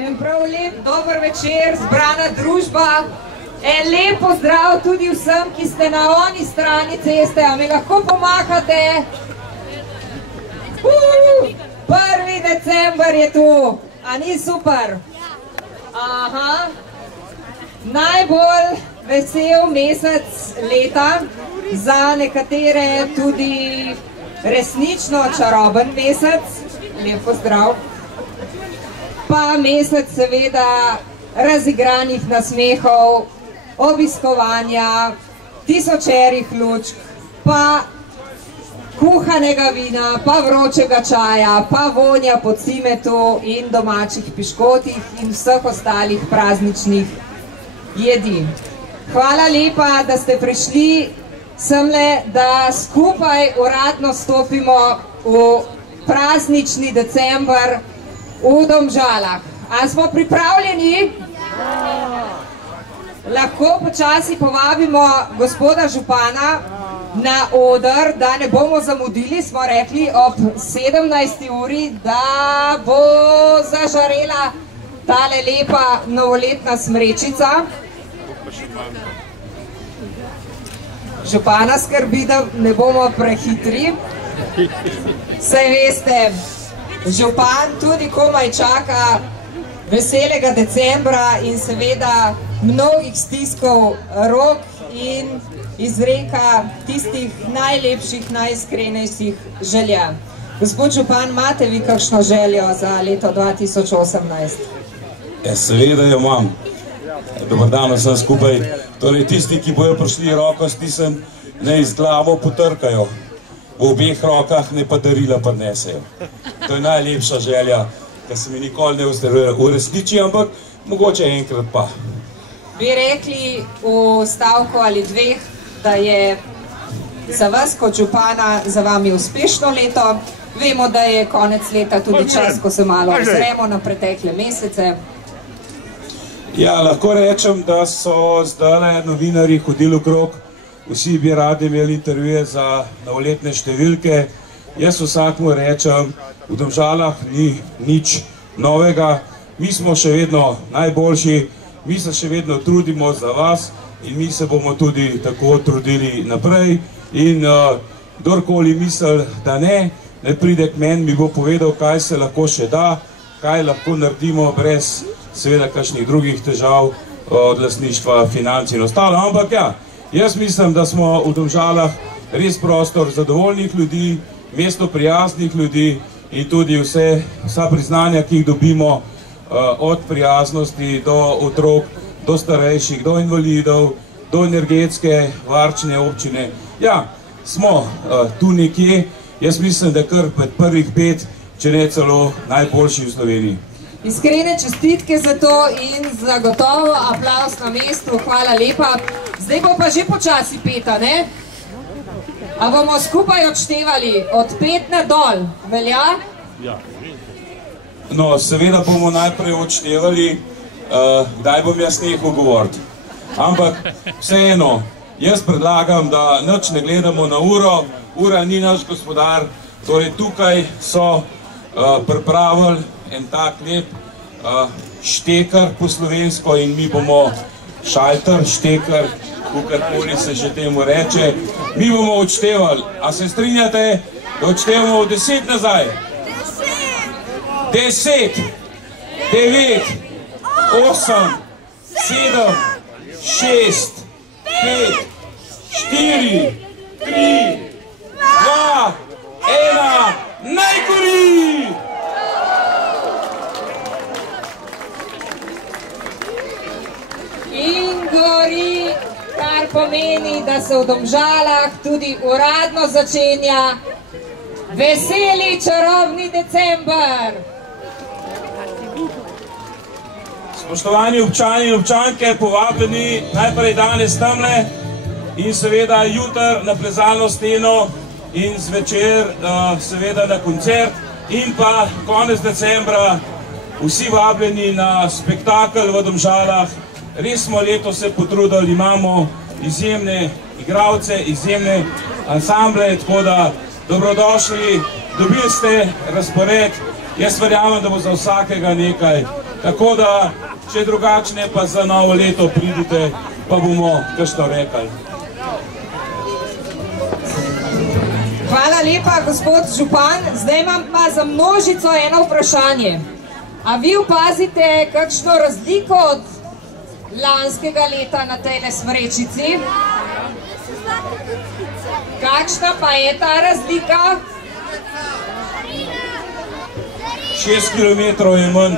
En prav lep dober večer, zbrana družba. En lep pozdrav tudi vsem, ki ste na oni strani ceste. A mi lahko pomahate? 1. december je tu. A ni super? Aha. Najbolj vesel mesec leta, za nekatere tudi resnično čaroben mesec. Lep pozdrav. Pa mesec seveda razigranih nasmehov, obiskovanja, tisočerih lučk, pa kuhanega vina, pa vročega čaja, pa vonja po cimetu in domačih piškotih in vseh ostalih prazničnih jedi. Hvala lepa, da ste prišli semle, da skupaj uradno stopimo v praznični december v Domžalah. A smo pripravljeni? Lahko počasi povabimo gospoda župana na oder, da ne bomo zamudili, smo rekli ob 17. uri, da bo zažarela tale lepa novoletna smrečica. Župana skrbi, da ne bomo prehitri. Saj veste, župan tudi komaj čaka veselega decembra in seveda mnogih stiskov rok in izreka tistih najlepših, najiskrenejših želja. Gospod župan, imate vi kakšno željo za leto 2018? Seveda jo imam. Dobar dan vsem skupaj. Torej tisti, ki bojo prišli roko stisnjen, naj z glavo potrkajo. V obeh rokah ne pa darila prinesejo. To je najlepša želja, ki se mi nikoli ne uresniči, ampak mogoče enkrat pa. Bi rekli v stavku ali dveh, da je za vas kot župana za vami uspešno leto. Vemo, da je konec leta tudi čas, ko se malo ozremo na pretekle mesece. Ja, lahko rečem, da so zdaj novinarji hodili okrog. Vsi bi radi imeli intervjuje za novoletne številke. Jaz vsakmu rečem, v Domžalah ni nič novega. Mi smo še vedno najboljši, mi se še vedno trudimo za vas in mi se bomo tudi tako trudili naprej. In kdorkoli misli, da ne pride k meni, mi bo povedal, kaj se lahko še da, kaj lahko naredimo brez seveda kakšnih drugih težav od lastništva, financ in ostalo. Ampak ja, jaz mislim, da smo v Domžalah res prostor zadovoljnih ljudi, mesto prijaznih ljudi in tudi vsa priznanja, ki jih dobimo od prijaznosti do otrok, do starejših, do invalidov, do energetske varčne občine. Ja, smo tu nekje, jaz mislim, da kar med prvih 5, če ne celo najboljši v Sloveniji. Iskrene čestitke za to in zagotovo aplavz na mestu, hvala lepa. Zdaj bo pa že počasi 5, ne? A bomo skupaj odštevali od 5 na dol, velja? No, seveda bomo najprej odštevali, kdaj bom jaz nehal govoriti. Ampak vseeno, jaz predlagam, da nič ne gledamo na uro, ura ni naš gospodar, torej tukaj so pripravili en tak lep štekar po slovensko in mi bomo šalter, štekar, kakorkoli se že temu reče. Mi bomo odštevali. A se strinjate, da odštevamo od 10 nazaj? 10, 9, 8, 7, 6, 5, 4, 3, 2, 1, naj gori! In gori, kar pomeni, da se v Domžalah tudi uradno začenja veseli čarobni december. Spoštovani občani in občanke, povabljeni najprej danes tamle in seveda jutri na plezalno steno in zvečer seveda na koncert in pa konec decembra vsi vabljeni na spektakel v Domžalah. Res smo letos se potrudili, imamo izjemne igralce, izjemne ansamble, tako da dobrodošli, dobili ste razpored, jaz verjamem, da bo za vsakega nekaj Tako da, če drugačne pa za novo leto pridite, pa bomo kakšno rekli. Hvala lepa, gospod župan. Zdaj imam pa za množico eno vprašanje. A vi opazite kakšno razliko od lanskega leta na tejle smrečici? Kakšna pa je ta razlika? 6 kilometrov je manj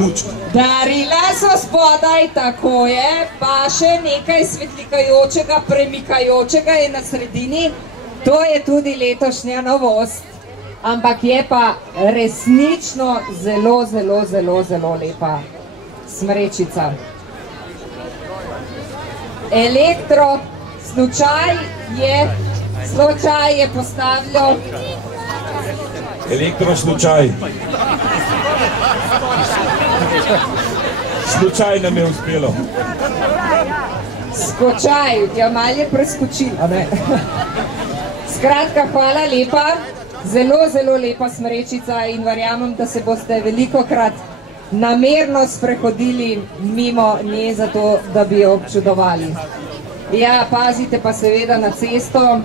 lučk. Darila so spodaj, tako je, pa še nekaj svetlikajočega, premikajočega je na sredini. To je tudi letošnja novost, ampak je pa resnično zelo, zelo, zelo, zelo lepa smrečica. Elektro slučaj je postavljal. Elektroslučaj. Slučaj nam je uspelo. Skočaj, ja malo je preskočila, ne? Skratka, hvala lepa. Zelo, zelo lepa smrečica in verjamem, da se boste velikokrat namerno sprehodili mimo nje, zato da bi jo občudovali. Ja, pazite pa seveda na cesto.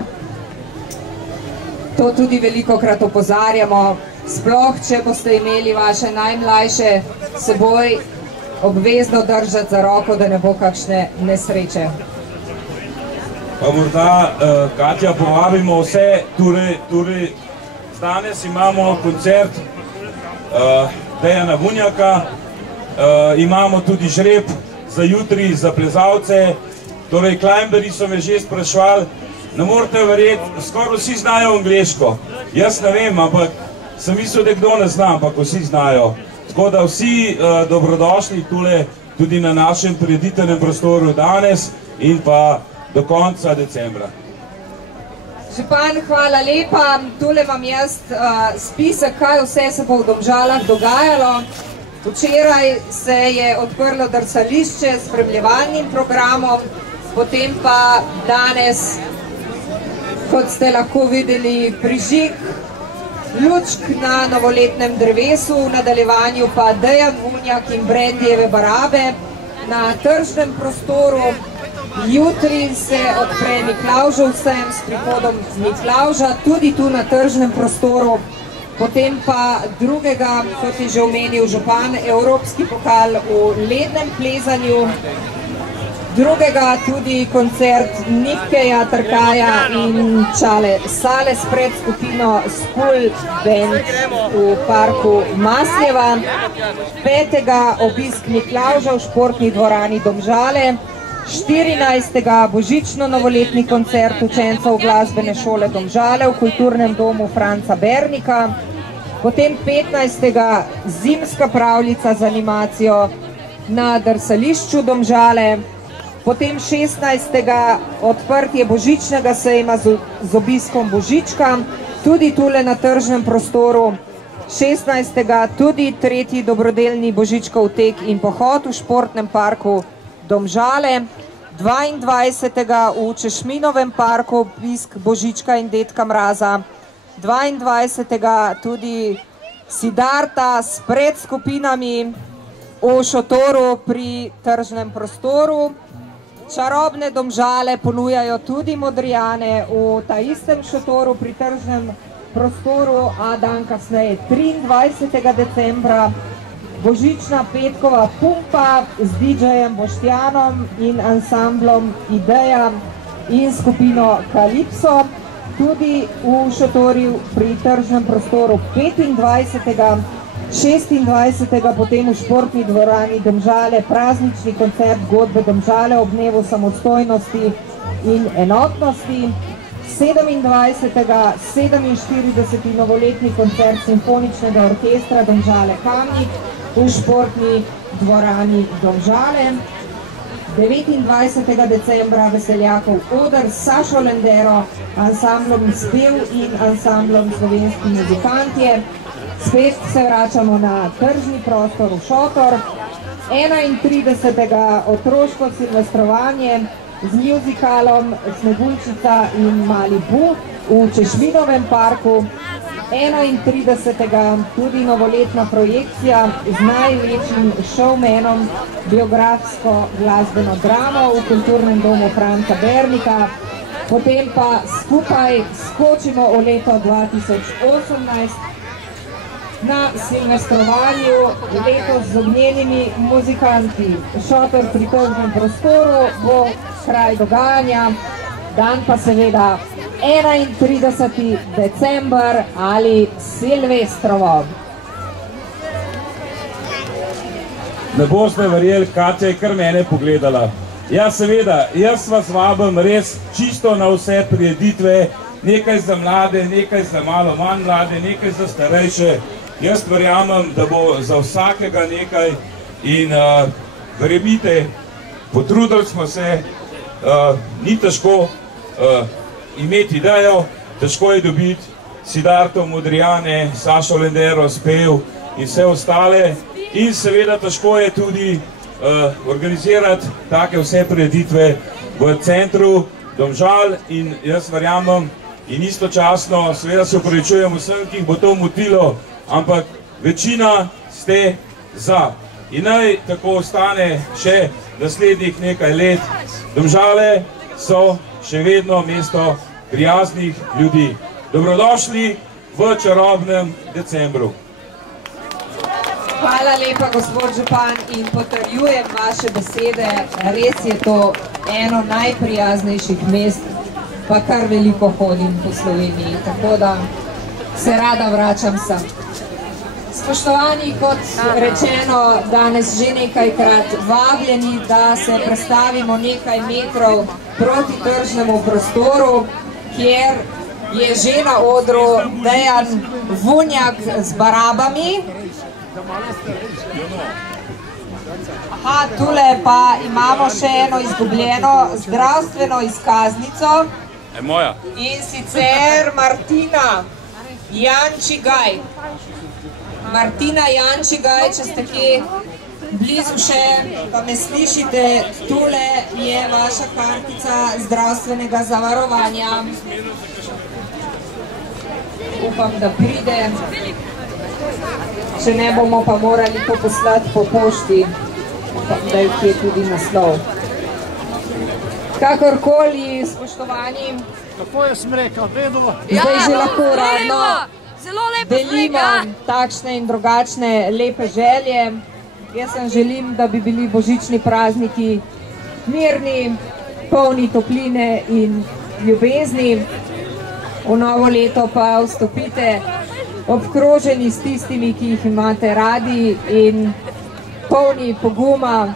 To tudi velikokrat opozarjamo. Sploh, če boste imeli vaše najmlajše seboj, obvezno držati za roko, da ne bo kakšne nesreče. Pa morda, Katja, povabimo vse, torej danes imamo koncert Dejana Vunjaka, imamo tudi žreb za jutri, za plezalce, torej Kleinbergi so me že sprašvali, ne morete verjeti, skoraj vsi znajo angleško. Jaz ne vem, ampak sem mislil, da kdo ne zna, ampak vsi znajo. Tako da vsi dobrodošli tule tudi na našem prireditvenem prostoru danes in pa do konca decembra. Župan, hvala lepa. Tule vam jaz spisek, kaj vse se bo v Domžalah dogajalo. Včeraj se je odprlo drsališče s spremljevalnim programom, potem pa danes, kot ste lahko videli, prižig lučk na novoletnem drevesu, v nadaljevanju pa Dejan Vunjak in Brendijeve barabe na tržnem prostoru. Jutri se odpre Miklavžev sejem s prihodom Miklavža, tudi tu na tržnem prostoru. Potem pa drugega, kot je že omenil župan, Evropski pokal v lednem plezanju. Drugega tudi koncert Nikeja, Trkaja in Čale Sale s predskupino School Band v parku Masljeva. Petega obisk Miklavža v športni dvorani Domžale. 14. božično-novoletni koncert učencev glasbene šole Domžale v kulturnem domu Franca Bernika. Potem 15. zimska pravljica z animacijo na drsališču Domžale. Potem 16. odprtje božičnega sejma z obiskom Božička, tudi tule na tržnem prostoru. 16. tudi tretji dobrodelni Božičkov tek in pohod v športnem parku Domžale. 22. v Češminovem parku obisk Božička in Dedka Mraza. 22. tudi Sidarta s predskupinami v šotoru pri tržnem prostoru. Čarobne Domžale ponujajo tudi Modrijane v ta istem šotoru pri tržnem prostoru, a dan kasneje 23. decembra božična petkova pumpa z DJ-jem Boštjanom in ansamblom Ideja in skupino Kalipso, tudi v šotorju pri tržnem prostoru 25. 26. potem v športni dvorani Domžale praznični koncert godbe Domžale ob dnevu samostojnosti in enotnosti. 27. 47. novoletni koncert simfoničnega orkestra Domžale Kamnik v športni dvorani Domžale. 29. decembra Veseljakov oder s Sašo Lendero, ansamblom Spev in ansamblom Slovenski muzikantje. Spet se vračamo na tržni prostor v šotor. 31. otroško silvestrovanje z muzikalom Sneguljčica in Mali Bu v Češminovem parku. 31. tudi novoletna projekcija z največjim showmanom, biografsko glasbeno dramo v Kulturnem domu Franca Bernika. Potem pa skupaj skočimo v leto 2018 na silvestrovanju, letos z ognjenimi muzikanti. Šotor pri tržnem prostoru bo kraj dogajanja, dan pa seveda 31. december ali Silvestrovo. Ne boste verjeli, Katja je kar mene pogledala. Ja, seveda, jaz vas vabim res čisto na vse prireditve, nekaj za mlade, nekaj za malo manj mlade, nekaj za starejše. Jaz verjamem, da bo za vsakega nekaj in verjemite, potrudili smo se, ni težko imeti idejo, težko je dobiti Siddharto Modrijane, Sašo Lendero, Spev in vse ostale in seveda težko je tudi organizirati take vse prireditve v centru Domžal in jaz verjamem in istočasno seveda se opravičujem vsem, ki jih bo to motilo, ampak večina ste za. In naj tako ostane še naslednjih nekaj let. Domžale so še vedno mesto prijaznih ljudi. Dobrodošli v čarobnem decembru. Hvala lepa, gospod župan, in potrjujem vaše besede. Res je to eno najprijaznejših mest, pa kar veliko hodim po Sloveniji, tako da se rada vračam sem. Spoštovani, kot rečeno, danes že nekajkrat vabljeni, da se prestavimo nekaj metrov proti tržnemu prostoru, kjer je že na odru Dejan Vunjak z barabami. Aha, tule pa imamo še eno izgubljeno zdravstveno izkaznico. Moja. In sicer Martina Jančigaj. Martina Jančigaj, če ste kje blizu še, pa me slišite, tule je vaša kartica zdravstvenega zavarovanja. Upam, da pride. Če ne, bomo pa morali to poslati po pošti, da je kje tudi naslov. Kakorkoli, spoštovani, zdaj že lahko radno delimo takšne in drugačne lepe želje. Jaz sem želim, da bi bili božični prazniki mirni, polni topline in ljubezni. V novo leto pa vstopite obkroženi s tistimi, ki jih imate radi in polni poguma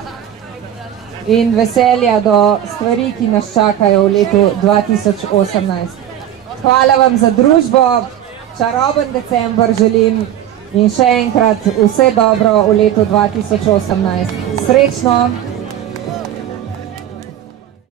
in veselja do stvari, ki nas čakajo v letu 2018. Hvala vam za družbo, čaroben december želim in še enkrat vse dobro v letu 2018. Srečno!